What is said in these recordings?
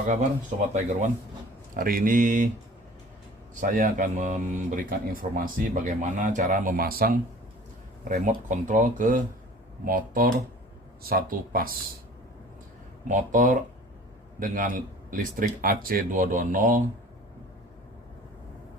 Apa kabar Sobat Tiger One? Hari ini saya akan memberikan informasi bagaimana cara memasang remote control ke motor satu pas. Motor dengan listrik AC220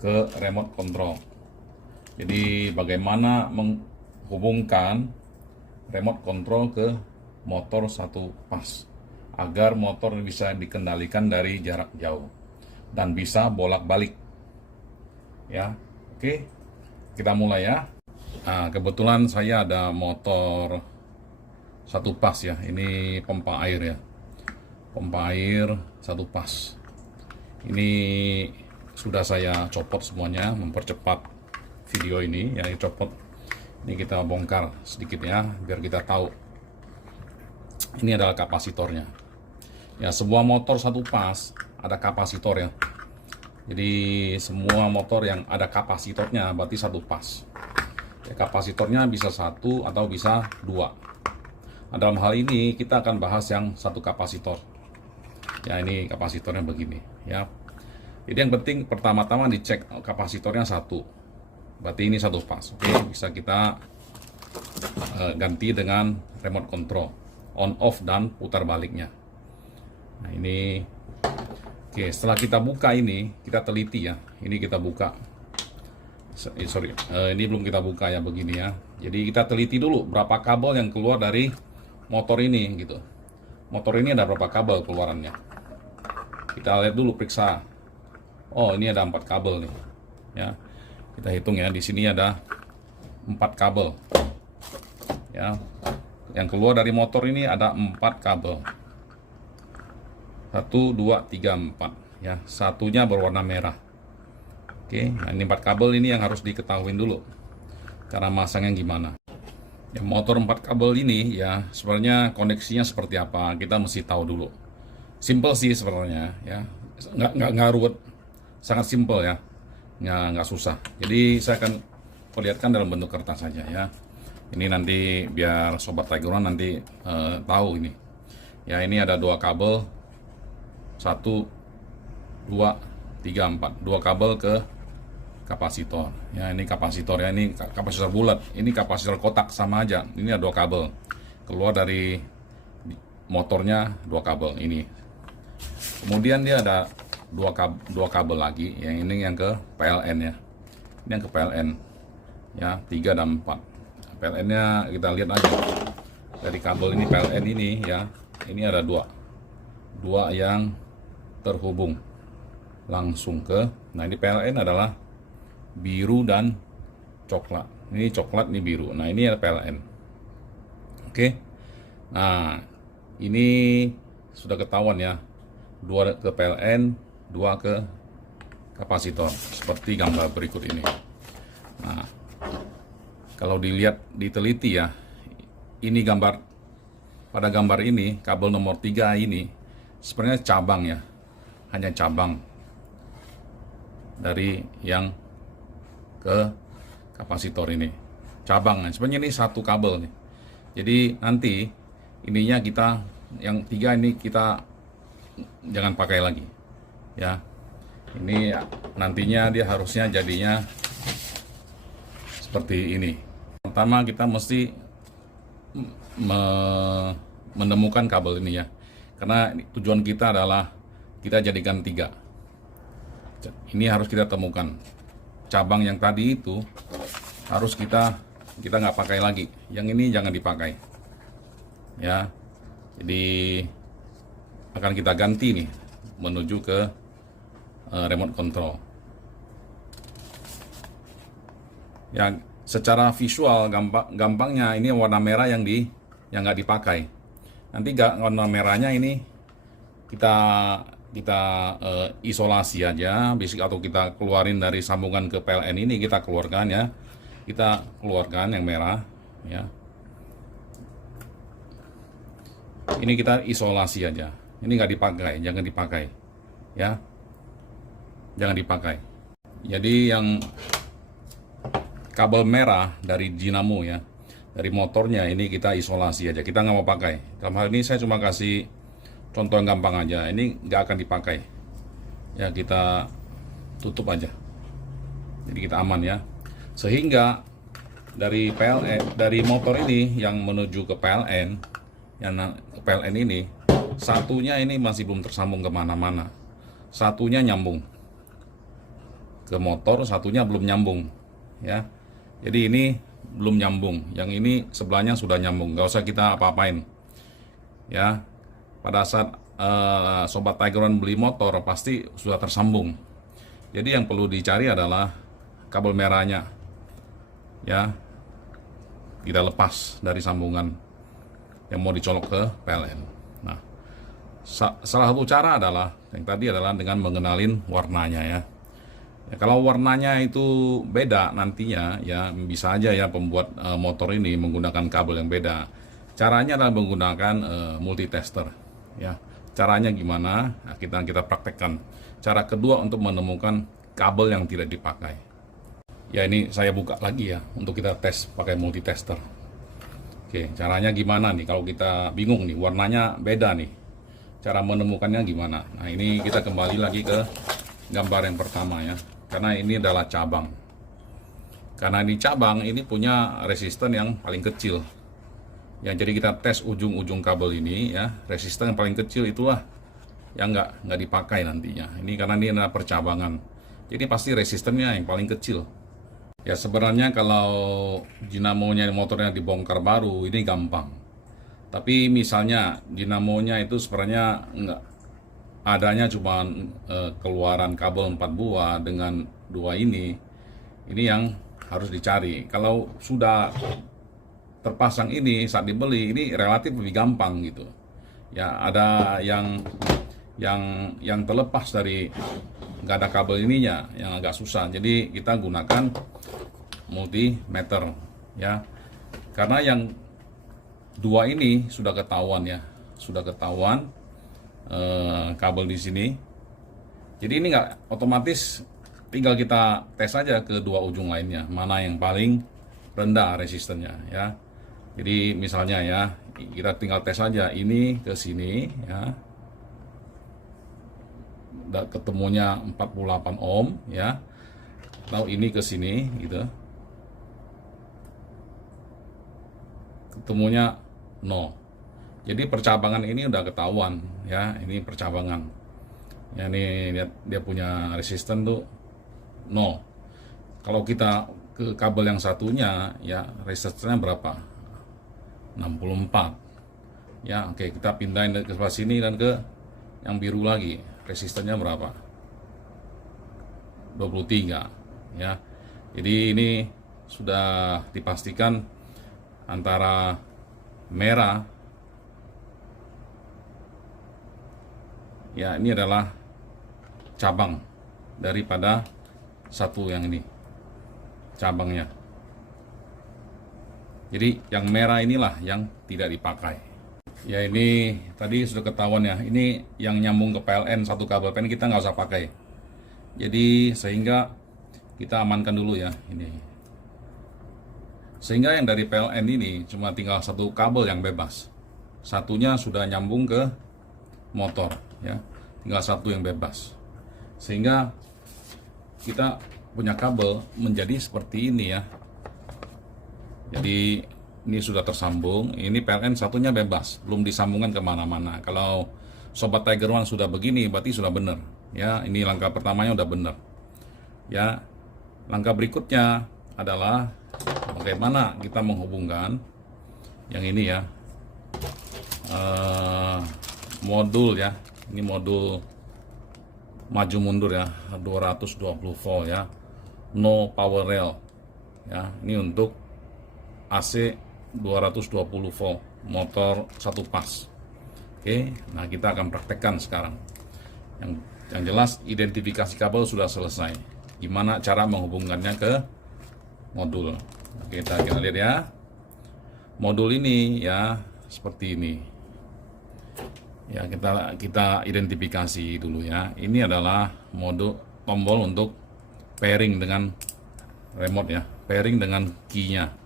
ke remote control. Jadi bagaimana menghubungkan remote control ke motor satu pas agar motor bisa dikendalikan dari jarak jauh dan bisa bolak-balik. Ya, oke, kita mulai ya. Nah, kebetulan saya ada motor satu pas ya. Ini pompa air ya, pompa air satu pas. Ini sudah saya copot semuanya, mempercepat video ini ya. Copot. Ini kita bongkar sedikit ya, biar kita tahu. Ini adalah kapasitornya. Ya, sebuah motor satu pas ada kapasitor ya. Jadi semua motor yang ada kapasitornya berarti satu pas. Ya, kapasitornya bisa satu atau bisa dua. Nah, dalam hal ini kita akan bahas yang satu kapasitor. Ya, ini kapasitornya begini ya. Jadi yang penting pertama-tama dicek kapasitornya satu. Berarti ini satu pas. Oke, bisa kita ganti dengan remote control, on off dan putar baliknya. Nah, ini oke, setelah kita buka ini, kita teliti ya. Ini kita buka. Ini belum kita buka ya, begini ya. Jadi kita teliti dulu berapa kabel yang keluar dari motor ini gitu. Motor ini ada berapa kabel keluarannya. Kita lihat dulu, periksa. Oh, ini ada 4 kabel nih. Ya. Kita hitung ya, di sini ada 4 kabel. Ya. Yang keluar dari motor ini ada 4 kabel. 1, 2, 3, 4 ya. Satunya berwarna merah. Oke, nah ini 4 kabel ini yang harus diketahui dulu cara masangnya gimana. Ya, motor 4 kabel ini ya sebenarnya koneksinya seperti apa kita mesti tahu dulu. Simple sih sebenarnya ya, nggak ruwet, sangat simple ya, nggak susah. Jadi saya akan perlihatkan dalam bentuk kertas saja ya. Ini nanti biar Sobat Tiger One nanti tahu ini. Ya, ini ada 2 kabel. 1, 2, 3, 4. 2 kabel ke kapasitor. Ya, ini kapasitor ya, ini kapasitor bulat. Ini kapasitor kotak sama aja. Ini ada 2 kabel. Keluar dari motornya 2 kabel ini. Kemudian dia ada 2 kabel lagi. Yang ini yang ke PLN ya. Ini yang ke PLN. Ya, 3 dan 4. PLN-nya kita lihat aja. Dari kabel ini PLN ini ya. Ini ada 2 yang terhubung langsung ke, nah ini PLN adalah biru dan coklat. Ini coklat, ini biru. Nah, ini ada PLN. Oke. Nah, ini sudah ketahuan ya. 2 ke PLN, 2 ke kapasitor. Seperti gambar berikut ini. Nah, kalau dilihat, diteliti ya, ini gambar, pada gambar ini, kabel nomor 3 ini, sebenarnya cabang ya. Hanya cabang dari yang ke kapasitor ini. Cabang, sebenarnya ini satu kabel nih. Jadi nanti ininya kita, yang 3 ini kita jangan pakai lagi. Ya, ini nantinya dia harusnya jadinya seperti ini. Pertama kita mesti menemukan kabel ini ya, karena tujuan kita adalah kita jadikan 3. Ini harus kita temukan. Cabang yang tadi itu harus kita nggak pakai lagi. Yang ini jangan dipakai. Ya, jadi akan kita ganti nih menuju ke remote control. Ya, secara visual gampangnya ini warna merah yang nggak dipakai. Nanti warna merahnya ini kita isolasi aja, basic, atau kita keluarin dari sambungan ke PLN ini, kita keluarkan ya. Kita keluarkan yang merah ya. Ini kita isolasi aja. Ini nggak dipakai, jangan dipakai ya. Jangan dipakai. Jadi yang kabel merah dari dinamo ya, dari motornya ini kita isolasi aja. Kita nggak mau pakai. Dalam hal ini saya cuma kasih contoh yang gampang aja, ini nggak akan dipakai ya, kita tutup aja, jadi kita aman ya. Sehingga dari PLN, dari motor ini yang menuju ke PLN, yang ke PLN ini, satunya ini masih belum tersambung kemana-mana, satunya nyambung ke motor, satunya belum nyambung ya. Jadi ini belum nyambung, yang ini sebelahnya sudah nyambung, nggak usah kita apa-apain ya. Pada saat Sobat Tiger One beli motor pasti sudah tersambung. Jadi yang perlu dicari adalah kabel merahnya ya, tidak lepas dari sambungan yang mau dicolok ke PLN. Nah, salah satu cara adalah yang tadi adalah dengan mengenalin warnanya ya. Ya, kalau warnanya itu beda nantinya ya, bisa aja ya pembuat motor ini menggunakan kabel yang beda. Caranya adalah menggunakan multitester ya. Caranya gimana? Nah, kita praktekkan. Cara kedua untuk menemukan kabel yang tidak dipakai. Ya, ini saya buka lagi ya untuk kita tes pakai multitester. Oke, caranya gimana nih kalau kita bingung nih, warnanya beda nih. Cara menemukannya gimana? Nah, ini kita kembali lagi ke gambar yang pertama ya. Karena ini adalah cabang. Karena ini cabang, ini punya resisten yang paling kecil. Ya, jadi kita tes ujung-ujung kabel ini ya, resisten yang paling kecil itulah yang nggak dipakai nantinya. Ini karena ini adalah percabangan. Jadi pasti resistennya yang paling kecil. Ya sebenarnya kalau dinamonya motornya dibongkar baru ini gampang. Tapi misalnya dinamonya itu sebenarnya nggak adanya cuma keluaran kabel 4 buah dengan 2 ini yang harus dicari. Kalau sudah terpasang ini saat dibeli ini relatif lebih gampang gitu ya. Ada yang terlepas dari nggak ada kabel ininya yang agak susah, jadi kita gunakan multimeter ya. Karena yang 2 ini sudah ketahuan ya, sudah ketahuan kabel di sini, jadi ini nggak otomatis, tinggal kita tes aja ke 2 ujung lainnya mana yang paling rendah resistennya ya. Jadi misalnya ya, kita tinggal tes aja ini ke sini ya, udah ketemunya 48 ohm ya, atau ini ke sini gitu, ketemunya 0. Jadi percabangan ini udah ketahuan ya, ini percabangan ya, ini lihat dia punya resisten tuh 0. Kalau kita ke kabel yang satunya ya, resistennya berapa? 64 ya. Oke, kita pindahin ke sebelah sini dan ke yang biru lagi, resistennya berapa? 23 ya. Jadi ini sudah dipastikan antara merah ya, ini adalah cabang daripada satu yang ini cabangnya. Jadi yang merah inilah yang tidak dipakai. Ya ini tadi sudah ketahuan ya, ini yang nyambung ke PLN, satu kabel PLN kita nggak usah pakai. Jadi sehingga kita amankan dulu ya ini. Sehingga yang dari PLN ini cuma tinggal satu kabel yang bebas. Satunya sudah nyambung ke motor ya, tinggal satu yang bebas. Sehingga kita punya kabel menjadi seperti ini ya. Jadi ini sudah tersambung, ini PLN satunya bebas, belum disambungkan kemana-mana. Kalau Sobat Tiger One sudah begini, berarti sudah benar. Ya, ini langkah pertamanya udah benar. Ya, langkah berikutnya adalah bagaimana kita menghubungkan yang ini ya, modul ya. Ini modul maju mundur ya, 220 volt ya, no power rail. Ya, ini untuk AC 220 volt, motor satu pas. Oke, nah kita akan praktekkan sekarang. Yang jelas identifikasi kabel sudah selesai. Gimana cara menghubungkannya ke modul? Oke, kita lihat ya. Modul ini ya seperti ini. Ya, kita identifikasi dulu ya. Ini adalah modul tombol untuk pairing dengan remote ya, pairing dengan key-nya.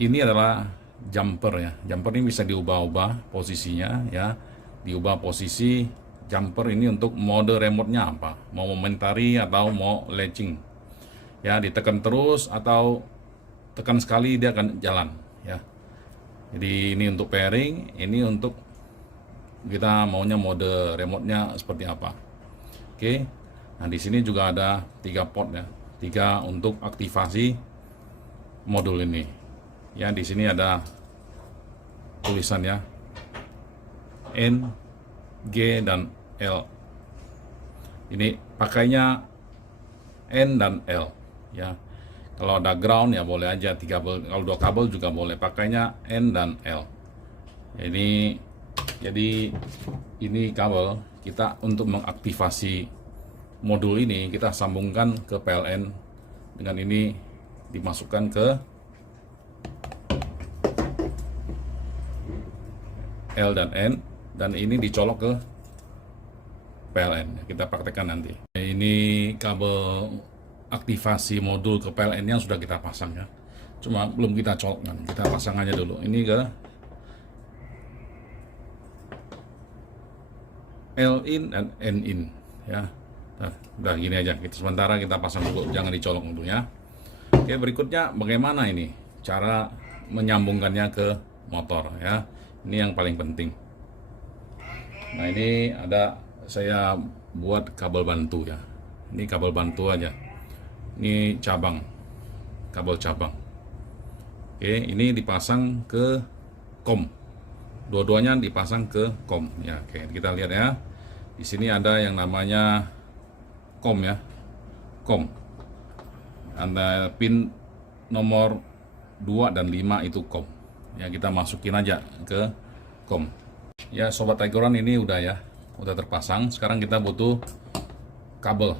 Ini adalah jumper ya. Jumper ini bisa diubah-ubah posisinya ya. Diubah posisi jumper ini untuk mode remote-nya apa? Mau momentary atau mau latching. Ya, ditekan terus atau tekan sekali dia akan jalan ya. Jadi ini untuk pairing, ini untuk kita maunya mode remote-nya seperti apa. Oke. Nah, di sini juga ada 3 port ya. 3 untuk aktivasi modul ini. Ya, di sini ada tulisan ya. N, G dan L. Ini pakainya N dan L ya. Kalau ada ground ya boleh aja 3 kabel, kalau 2 kabel juga boleh. Pakainya N dan L. Jadi ini kabel kita untuk mengaktifasi modul ini, kita sambungkan ke PLN. Dengan ini dimasukkan ke L dan N, dan ini dicolok ke PLN. Kita praktekkan nanti. Ini kabel aktivasi modul ke PLN yang sudah kita pasang ya. Cuma belum kita colokkan. Kita pasang aja dulu. Ini ke L in dan N in ya. Nah, udah gini aja. Sementara kita pasang dulu, jangan dicolok dulu ya. Oke, berikutnya bagaimana ini cara menyambungkannya ke motor ya. Ini yang paling penting. Nah, ini ada saya buat kabel bantu ya. Ini kabel bantu aja. Ini cabang, kabel cabang. Oke, ini dipasang ke kom. Dua-duanya dipasang ke kom ya. Oke, kita lihat ya. Di sini ada yang namanya kom ya. Kom. Ada pin nomor 2 dan 5 itu kom. Ya, kita masukin aja ke kom. Ya, sobat Tigeron, ini udah ya. Udah terpasang. Sekarang kita butuh kabel.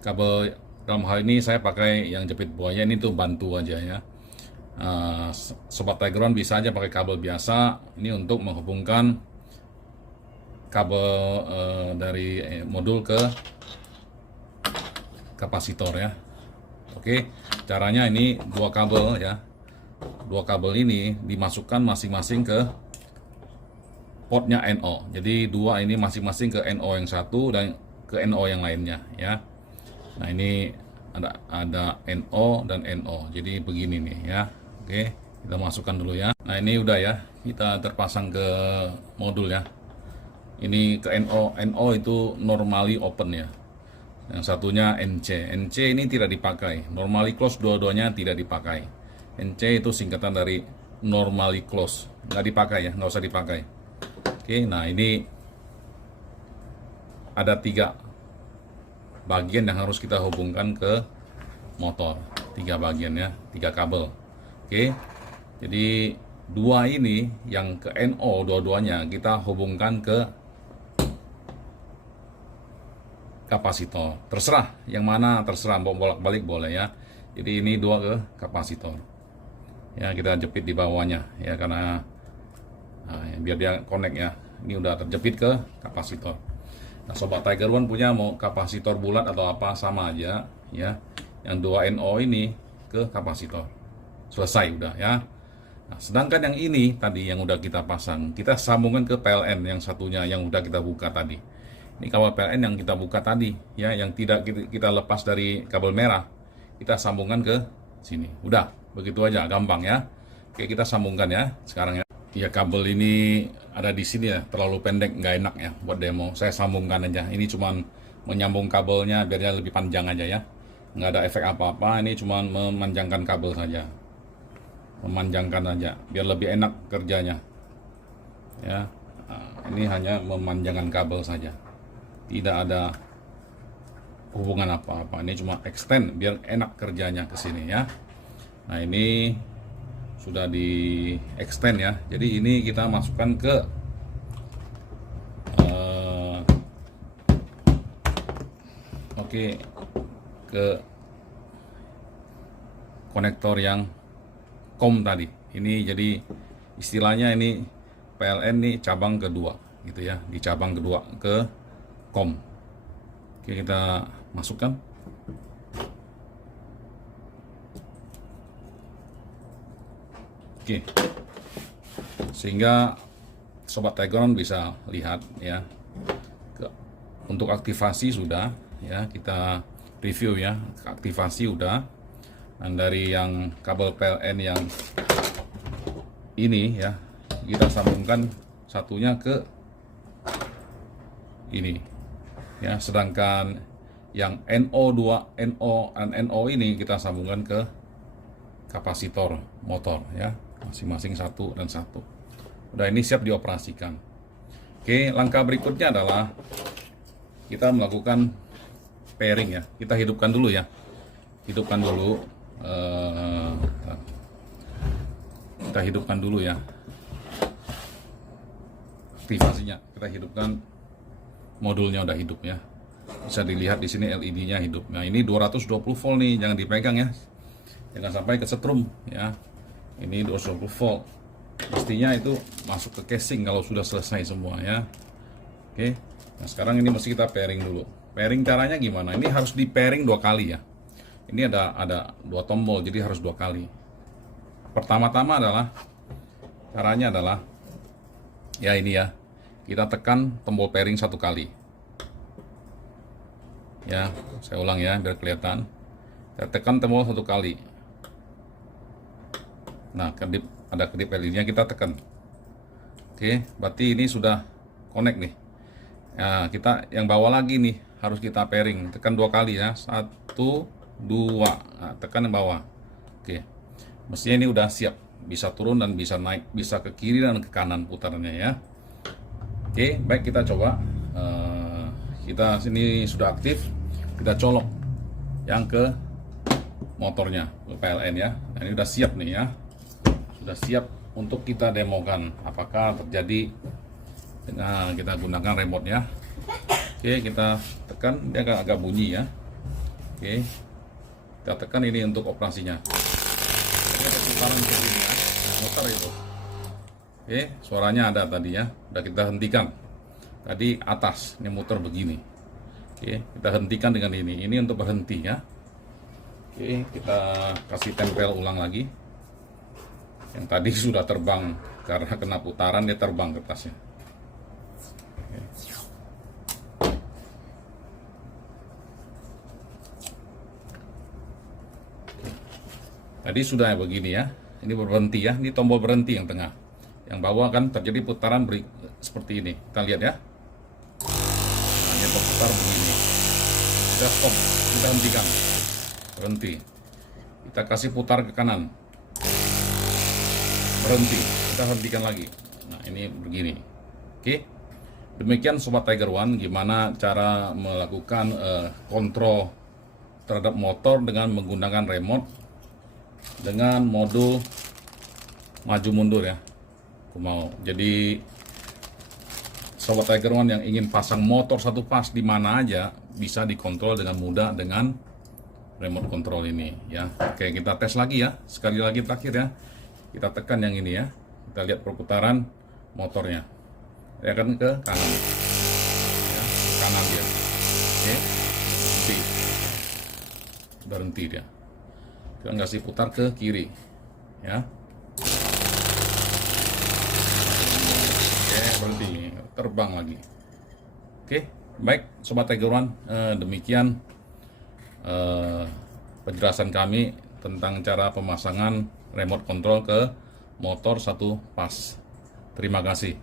Kabel dalam hal ini saya pakai yang jepit buaya, ini tuh bantu aja ya. Sobat Tigeron bisa aja pakai kabel biasa. Ini untuk menghubungkan kabel dari modul ke kapasitor ya. Oke, caranya ini 2 kabel ya. 2 kabel ini dimasukkan masing-masing ke portnya NO. Jadi 2 ini masing-masing ke NO yang satu dan ke NO yang lainnya ya. Nah, ini ada NO dan NO. Jadi begini nih ya. Oke, kita masukkan dulu ya. Nah, ini udah ya. Kita terpasang ke modul ya. Ini ke NO. NO itu normally open ya. Yang satunya NC. NC ini tidak dipakai. Normally close, dua-duanya tidak dipakai. NC itu singkatan dari normally close. Nggak dipakai ya, nggak usah dipakai. Oke, nah ini ada 3 bagian yang harus kita hubungkan ke motor. 3 bagian ya, 3 kabel. Oke, jadi 2 ini yang ke NO dua-duanya kita hubungkan ke kapasitor. Terserah yang mana, terserah, mau bolak-balik boleh ya. Jadi ini 2 ke kapasitor. Ya, kita jepit di bawahnya ya, karena biar dia connect ya. Ini udah terjepit ke kapasitor. Nah, Sobat Tiger One punya mau kapasitor bulat atau apa sama aja ya. Yang 2 NO ini ke kapasitor. Selesai udah ya. Nah, sedangkan yang ini tadi yang udah kita pasang, kita sambungkan ke PLN yang satunya yang udah kita buka tadi. Ini kabel PLN yang kita buka tadi ya, yang tidak kita lepas dari kabel merah. Kita sambungkan ke sini. Udah, begitu aja, gampang ya. Oke, kita sambungkan ya sekarang ya. Ya, kabel ini ada di sini ya, terlalu pendek, nggak enak ya buat demo. Saya sambungkan aja. Ini cuman menyambung kabelnya biar dia lebih panjang aja ya. Nggak ada efek apa-apa. Ini cuman memanjangkan kabel saja. Memanjangkan aja biar lebih enak kerjanya. Ya, ini hanya memanjangkan kabel saja. Tidak ada hubungan apa-apa. Ini cuma extend biar enak kerjanya ke sini ya. Nah, ini sudah di extend ya. Jadi ini kita masukkan ke ke konektor yang kom tadi. Ini jadi istilahnya ini PLN nih cabang kedua gitu ya. Di cabang kedua ke kom. Oke, kita masukkan. Oke. sehingga Sobat Tigeron bisa lihat ya. Untuk aktivasi sudah ya, kita review ya, aktivasi udah. Dan dari yang kabel PLN yang ini ya, kita sambungkan satunya ke ini ya, sedangkan yang NO2, NO dan NO ini kita sambungkan ke kapasitor motor ya, masing-masing satu dan satu. Udah, ini siap dioperasikan. Oke, langkah berikutnya adalah kita melakukan pairing ya. Kita hidupkan dulu ya. Hidupkan dulu. Kita hidupkan dulu ya. Aktivasinya. Kita hidupkan, modulnya udah hidup ya. Bisa dilihat di sini LED-nya hidup. Nah, ini 220 volt nih, jangan dipegang ya. Jangan sampai kesetrum ya. Ini 220 volt. Pastinya itu masuk ke casing kalau sudah selesai semua ya. Oke. Nah, sekarang ini mesti kita pairing dulu. Pairing caranya gimana? Ini harus di pairing 2 kali ya. Ini ada 2 tombol, jadi harus 2 kali. Pertama-tama adalah caranya adalah ya ini ya. Kita tekan tombol pairing 1 kali. Ya, saya ulang ya biar kelihatan. Kita tekan tombol 1 kali. Nah, ada kedip LED-nya, kita tekan. Oke, berarti ini sudah connect nih. Nah, kita yang bawah lagi nih harus kita pairing, tekan 2 kali ya, 1, 2, nah, tekan yang bawah. Oke, mestinya ini udah siap, bisa turun dan bisa naik, bisa ke kiri dan ke kanan putarannya ya. Oke, baik, kita coba. Kita sini sudah aktif, kita colok yang ke motornya, ke PLN ya. Nah, ini udah siap nih ya, sudah siap untuk kita demokan apakah terjadi. Nah, kita gunakan remote ya. Oke, kita tekan, dia agak bunyi ya. Oke, kita tekan ini untuk operasinya. Ini ada putaran begini ya, muter itu. Oke, suaranya ada tadi ya, udah kita hentikan. Tadi atas, ini muter begini. Oke, kita hentikan dengan ini untuk berhenti ya. Oke, kita kasih tempel ulang lagi. Yang tadi sudah terbang karena kena putaran, dia terbang kertasnya. Tadi sudah begini ya, ini berhenti ya, ini tombol berhenti yang tengah. Yang bawah kan terjadi putaran seperti ini, kita lihat ya. Nah, ini berputar begini. Sudah stop, kita hentikan, berhenti. Kita kasih putar ke kanan, berhenti, kita hentikan lagi. Nah, ini begini. Oke, demikian Sobat Tiger One, gimana cara melakukan kontrol terhadap motor dengan menggunakan remote dengan modul maju mundur ya. Aku mau. Jadi Sobat Tiger One yang ingin pasang motor satu pas di mana aja bisa dikontrol dengan mudah dengan remote control ini ya. Oke, kita tes lagi ya. Sekali lagi terakhir ya. Kita tekan yang ini ya. Kita lihat perputaran motornya. Ya kan ke kanan. Ya, ke kanan dia. Oke. Berhenti. Berhenti dia. Kita kasih putar ke kiri ya. Oke, berhenti, terbang lagi. Oke, baik Sobat Tiger One, demikian penjelasan kami tentang cara pemasangan remote control ke motor satu pas. Terima kasih.